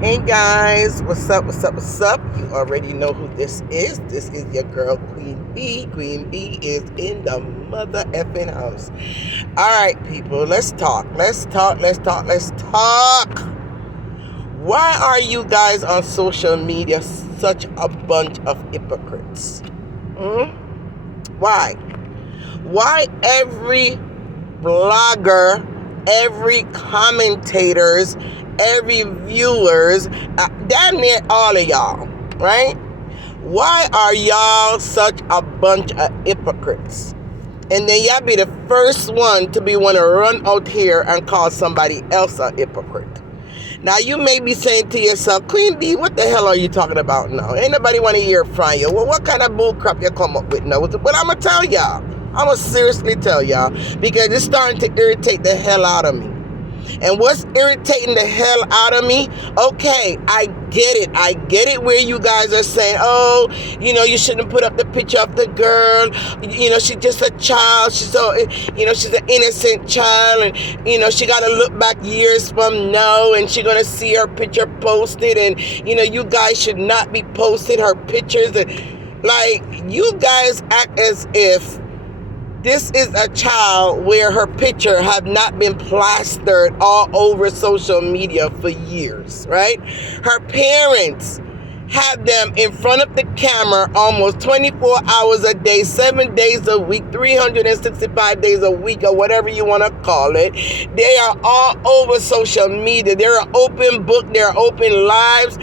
Hey guys, what's up, what's up, what's up? You already know who this is. This is your girl, Queen B. Queen B is in the mother effing house. Alright, people, let's talk. Let's talk. Why are you guys on social media such a bunch of hypocrites? Why? Why every blogger, every commentators, every viewers, damn near all of y'all, right? Why are y'all such a bunch of hypocrites? And then y'all be the first one to want to run out here and call somebody else a hypocrite. Now you may be saying to yourself, Queen B, what the hell are you talking about now? Ain't nobody want to hear from you. Well, what kind of bull crap you come up with now? But I'm going to tell y'all. I'm going to seriously tell y'all, because it's starting to irritate the hell out of me. And what's irritating the hell out of me? Okay, I get it. I get it where you guys are saying, oh, you shouldn't put up the picture of the girl. She's just a child. She's she's an innocent child. And, she got to look back years from now and she's going to see her picture posted. And, you guys should not be posting her pictures. And, you guys act as if this is a child where her picture have not been plastered all over social media for years, right? Her parents have them in front of the camera almost 24 hours a day, 7 days a week, 365 days a week, or whatever you want to call it. They are all over social media. They're an open book. They're open lives.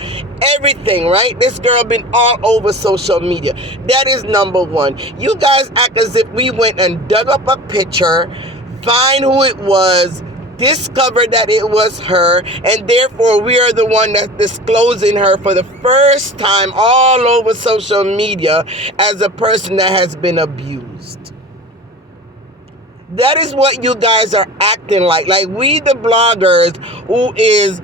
Everything, right? This girl been all over social media. That is number one. You guys act as if we went and dug up a picture, find who it was, discovered that it was her, and therefore we are the one that's disclosing her for the first time all over social media as a person that has been abused. That is what you guys are acting like. Like we the bloggers who is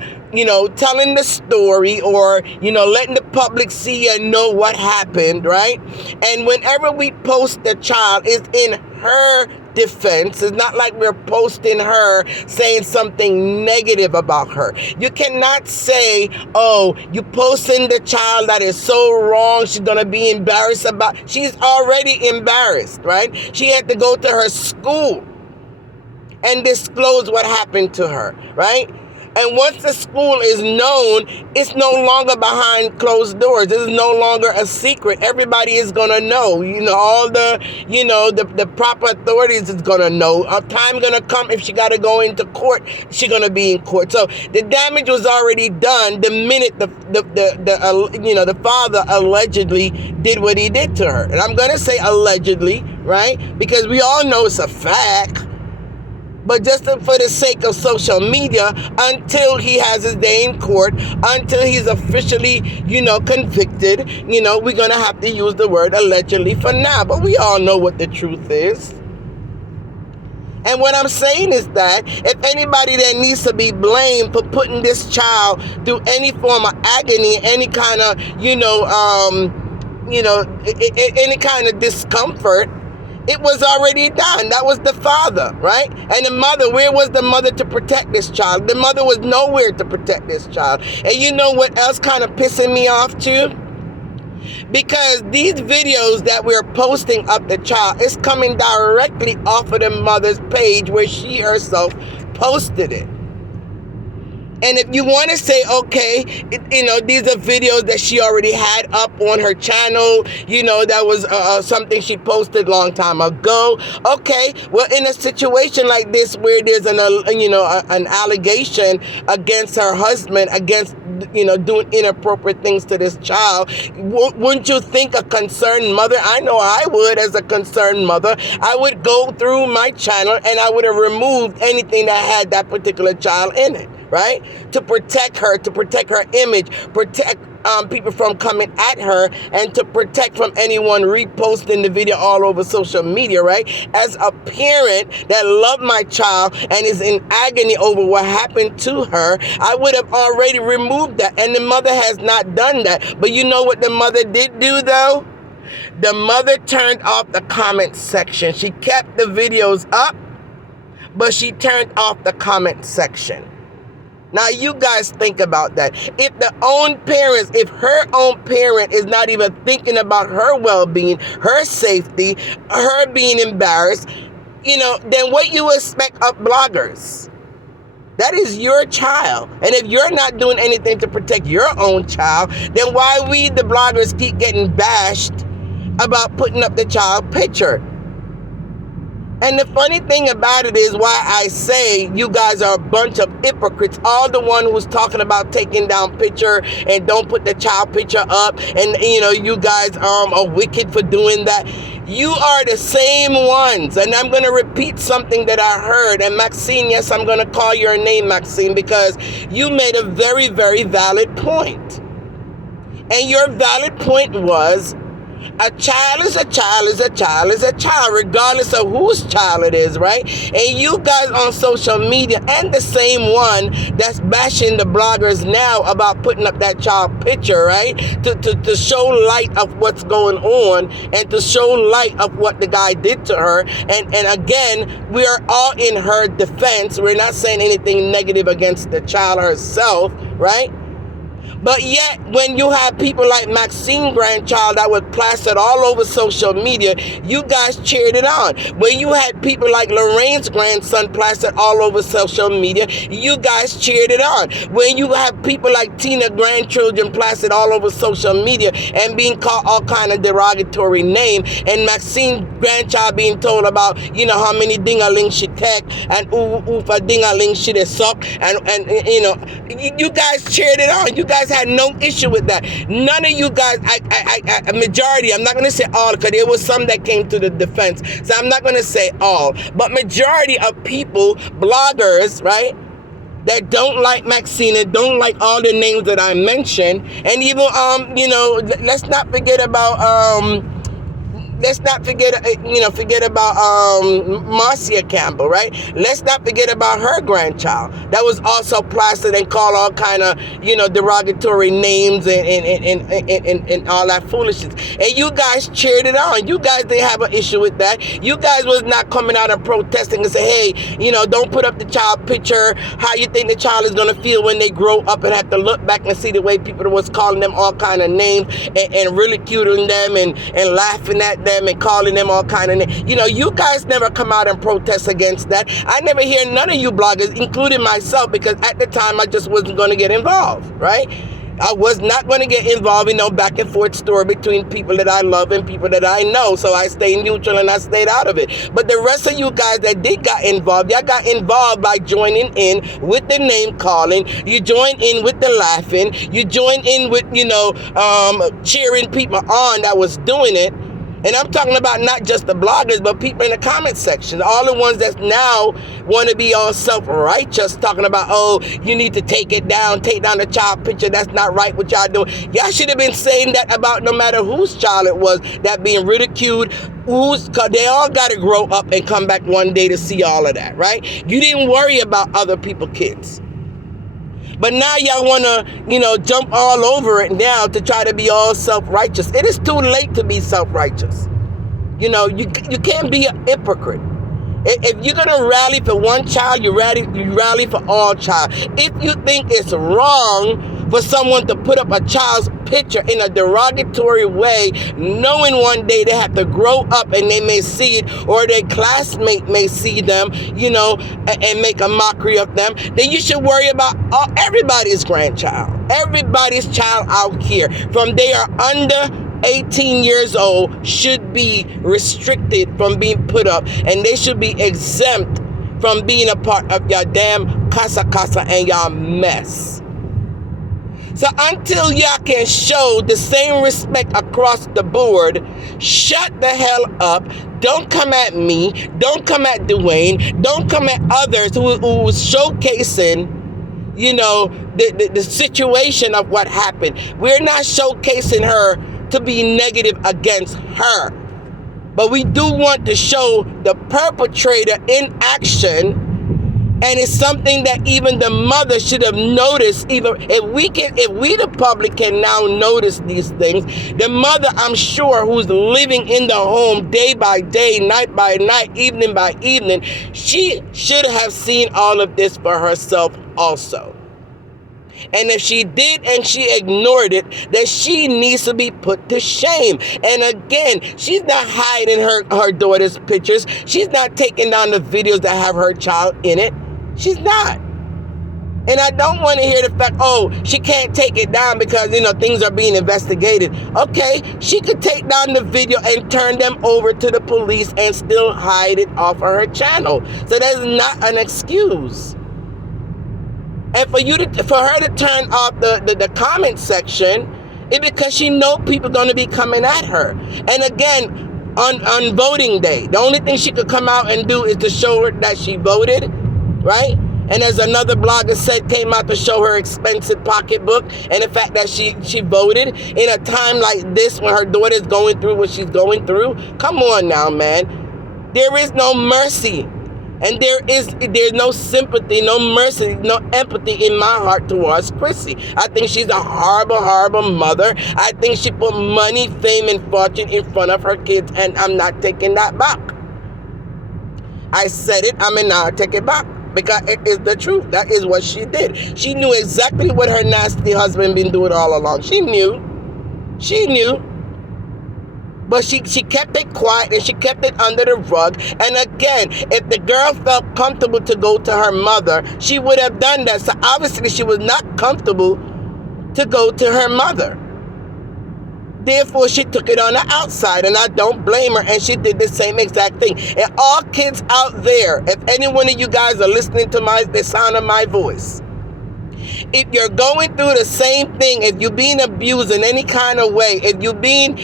telling the story or, letting the public see and know what happened, right? And whenever we post the child, it's in her defense. It's not like we're posting her saying something negative about her. You cannot say, oh, you posting the child, that is so wrong. She's going to be embarrassed about. She's already embarrassed, right? She had to go to her school and disclose what happened to her, right? And once the school is known, it's no longer behind closed doors. This is no longer a secret. Everybody is going to know. All the proper authorities is going to know. A time going to come if she got to go into court, she's going to be in court. So the damage was already done the minute the father allegedly did what he did to her. And I'm going to say allegedly, right? Because we all know it's a fact. But just for the sake of social media, until he has his day in court, until he's officially, convicted, we're going to have to use the word allegedly for now. But we all know what the truth is. And what I'm saying is that if anybody that needs to be blamed for putting this child through any form of agony, any kind of, any kind of discomfort, it was already done. That was the father, right? And the mother, where was the mother to protect this child? The mother was nowhere to protect this child. And you know what else kind of pissing me off too? Because these videos that we're posting of the child is coming directly off of the mother's page where she herself posted it. And if you want to say, okay, these are videos that she already had up on her channel, that was something she posted a long time ago. Okay, well, in a situation like this where there's an allegation against her husband, against, doing inappropriate things to this child, wouldn't you think a concerned mother, I know I would as a concerned mother, I would go through my channel and I would have removed anything that had that particular child in it. Right? To protect her image, protect people from coming at her, and to protect from anyone reposting the video all over social media, right? As a parent that loved my child and is in agony over what happened to her, I would have already removed that, and the mother has not done that. But you know what the mother did do, though? The mother turned off the comment section. She kept the videos up, but she turned off the comment section. Now you guys think about that. If her own parent is not even thinking about her well-being, her safety, her being embarrassed, then what you expect of bloggers? That is your child. And if you're not doing anything to protect your own child, then why we, the bloggers, keep getting bashed about putting up the child picture? And the funny thing about it is why I say you guys are a bunch of hypocrites. All the one who's talking about taking down picture and don't put the child picture up, and you guys are wicked for doing that. You are the same ones. And I'm going to repeat something that I heard. And Maxine, yes, I'm going to call your name, Maxine, because you made a very, very valid point. And your valid point was, a child is a child is a child is a child, regardless of whose child it is, right? And you guys on social media, and the same one that's bashing the bloggers now about putting up that child picture, right? To show light of what's going on and to show light of what the guy did to her. And again, we are all in her defense. We're not saying anything negative against the child herself, right? But yet, when you have people like Maxine grandchild that was plastered all over social media, you guys cheered it on. When you had people like Lorraine's grandson plastered all over social media, you guys cheered it on. When you have people like Tina grandchildren plastered all over social media and being called all kind of derogatory name, and Maxine grandchild being told about, how many ding-a-ling she take, and oof a ding-a-ling she de suck, and you guys cheered it on. You guys had no issue with that. None of you guys, a majority, I'm not going to say all, because there was some that came to the defense, so I'm not going to say all, but majority of people, bloggers, right, that don't like Maxine and don't like all the names that I mentioned, and even, let's not forget about, forget about Marcia Campbell, right? Let's not forget about her grandchild that was also plastered and called all kind of, derogatory names and all that foolishness. And you guys cheered it on. You guys didn't have an issue with that. You guys was not coming out and protesting and say, hey, don't put up the child picture. How you think the child is going to feel when they grow up and have to look back and see the way people was calling them all kind of names and ridiculing them and laughing at them and calling them all kind of names. You guys never come out and protest against that. I never hear none of you bloggers, including myself, because at the time I just wasn't going to get involved, right? I was not going to get involved in no back and forth story between people that I love and people that I know. So I stayed neutral and I stayed out of it. But the rest of you guys that did got involved, y'all got involved by joining in with the name calling. You joined in with the laughing. You joined in with, cheering people on that was doing it. And I'm talking about not just the bloggers, but people in the comment section. All the ones that now want to be all self-righteous, talking about, oh, you need to take it down, take down the child picture. That's not right what y'all doing. Y'all should have been saying that about no matter whose child it was that being ridiculed. Cause they all got to grow up and come back one day to see all of that, right? You didn't worry about other people's kids. But now y'all want to, jump all over it now to try to be all self-righteous. It is too late to be self-righteous. You can't be a hypocrite. If you're going to rally for one child, you rally for all child. If you think it's wrong for someone to put up a child's picture in a derogatory way, knowing one day they have to grow up and they may see it, or their classmate may see them, and make a mockery of them, then you should worry about everybody's grandchild, everybody's child out here. From they are under 18 years old should be restricted from being put up, and they should be exempt from being a part of your damn casa and your mess. So until y'all can show the same respect across the board, shut the hell up. Don't come at me. Don't come at Dwayne. Don't come at others who was showcasing, the situation of what happened. We're not showcasing her to be negative against her. But we do want to show the perpetrator in action. And it's something that even the mother should have noticed. Even if we the public can now notice these things, the mother, I'm sure, who's living in the home day by day, night by night, evening by evening, she should have seen all of this for herself also. And if she did and she ignored it, then she needs to be put to shame. And again, she's not hiding her daughter's pictures. She's not taking down the videos that have her child in it. She's not. And I don't want to hear the fact, oh, she can't take it down because, things are being investigated. Okay, she could take down the video and turn them over to the police and still hide it off of her channel. So that's not an excuse. And for her to turn off the comment section, it's because she know people going to be coming at her. And again, on voting day, the only thing she could come out and do is to show her that she voted, right? And as another blogger said, came out to show her expensive pocketbook and the fact that she voted in a time like this when her daughter's going through what she's going through. Come on now, man. There is no mercy. And there's no sympathy, no mercy, no empathy in my heart towards Chrissy. I think she's a horrible, horrible mother. I think she put money, fame, and fortune in front of her kids, and I'm not taking that back. I said it, now take it back. Because it is the truth. That is what she did. She knew exactly what her nasty husband been doing all along. She knew. But she kept it quiet and she kept it under the rug. And again, if the girl felt comfortable to go to her mother, she would have done that. So obviously she was not comfortable to go to her mother. Therefore, she took it on the outside, and I don't blame her, and she did the same exact thing. And all kids out there, if any one of you guys are listening to the sound of my voice, if you're going through the same thing, if you're being abused in any kind of way, if you're being,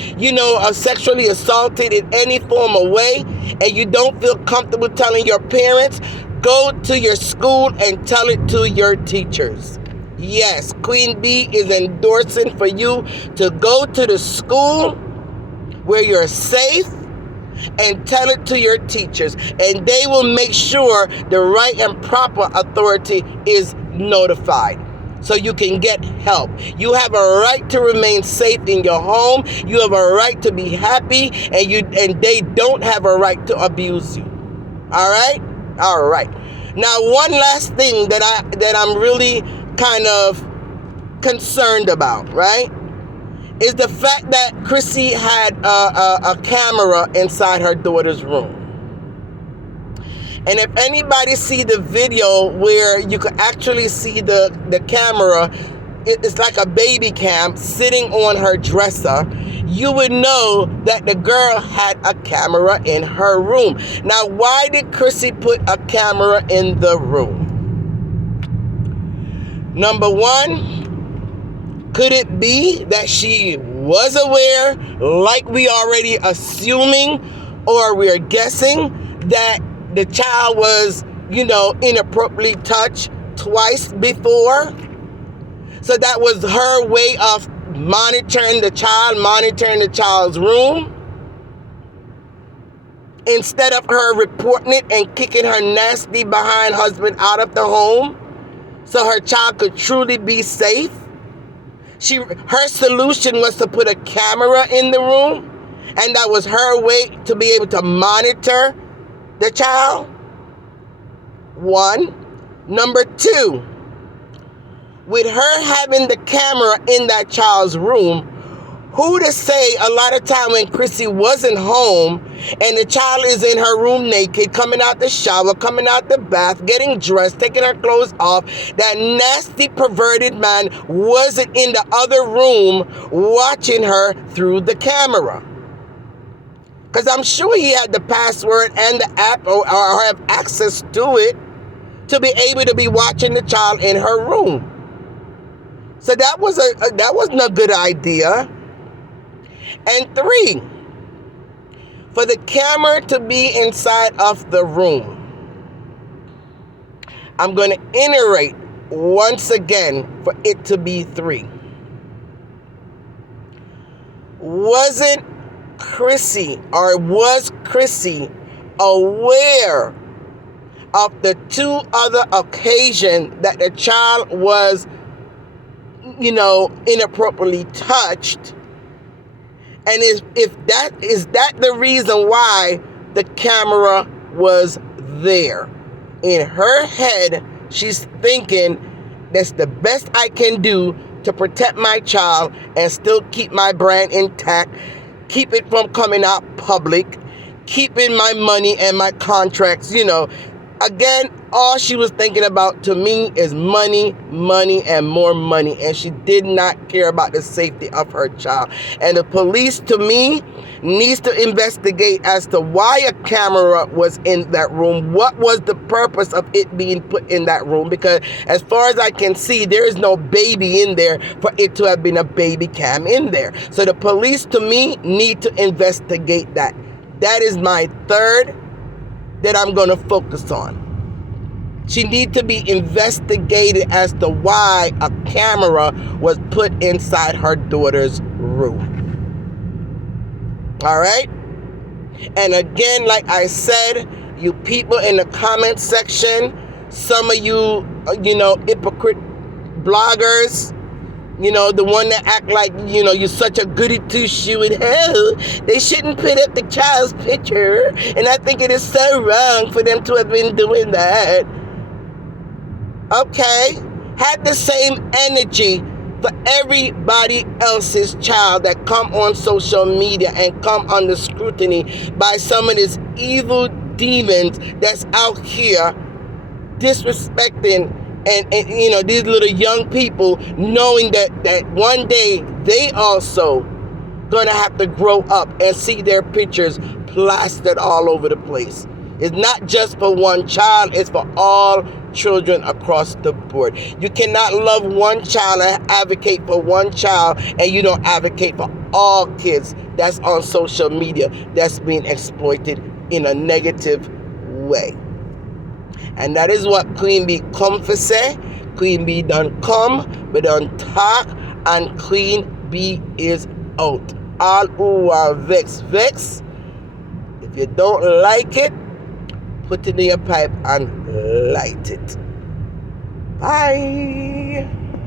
sexually assaulted in any form of way, and you don't feel comfortable telling your parents, go to your school and tell it to your teachers. Yes, Queen B is endorsing for you to go to the school where you're safe and tell it to your teachers, and they will make sure the right and proper authority is notified so you can get help. You have a right to remain safe in your home. You have a right to be happy, and they don't have a right to abuse you. All right. Now, one last thing that I'm really kind of concerned about, right, is the fact that Chrissy had a camera inside her daughter's room. And if anybody see the video where you could actually see the camera, it's like a baby cam sitting on her dresser, you would know that the girl had a camera in her room. Now, why did Chrissy put a camera in the room? Number one, could it be that she was aware, like we already assuming, or we're guessing, that the child was, inappropriately touched twice before? So that was her way of monitoring the child's room, instead of her reporting it and kicking her nasty behind husband out of the home, so her child could truly be safe. Her solution was to put a camera in the room, and that was her way to be able to monitor the child. One. Number two, with her having the camera in that child's room, who to say a lot of time when Chrissy wasn't home and the child is in her room naked, coming out the shower, coming out the bath, getting dressed, taking her clothes off, that nasty perverted man wasn't in the other room watching her through the camera? Because I'm sure he had the password and the app or have access to it to be able to be watching the child in her room. So that wasn't a good idea. And three, for the camera to be inside of the room, I'm going to iterate once again for it to be three. Was Chrissy aware of the two other occasions that the child was, inappropriately touched? And is that the reason why the camera was there? In her head, she's thinking that's the best I can do to protect my child and still keep my brand intact, keep it from coming out public, keeping my money and my contracts, Again, all she was thinking about to me is money, money, and more money. And she did not care about the safety of her child. And the police, to me, needs to investigate as to why a camera was in that room. What was the purpose of it being put in that room? Because as far as I can see, there is no baby in there for it to have been a baby cam in there. So the police, to me, need to investigate that. That is my third that I'm going to focus on. She needs to be investigated as to why a camera was put inside her daughter's room. All right? And again, like I said, you people in the comment section, some of you, hypocrite bloggers, the one that act like, you're such a goody two-shoe in hell. They shouldn't put up the child's picture. And I think it is so wrong for them to have been doing that. Okay? Have the same energy for everybody else's child that come on social media and come under scrutiny by some of these evil demons that's out here disrespecting and these little young people, knowing that one day they also gonna have to grow up and see their pictures plastered all over the place. It's not just for one child, it's for all children across the board. You cannot love one child and advocate for one child, and you don't advocate for all kids that's on social media that's being exploited in a negative way. And that is what Queen Bee come for say. Queen Bee done come, but done talk, and Queen Bee is out. All who are vex. If you don't like it, put it in your pipe and light it. Bye.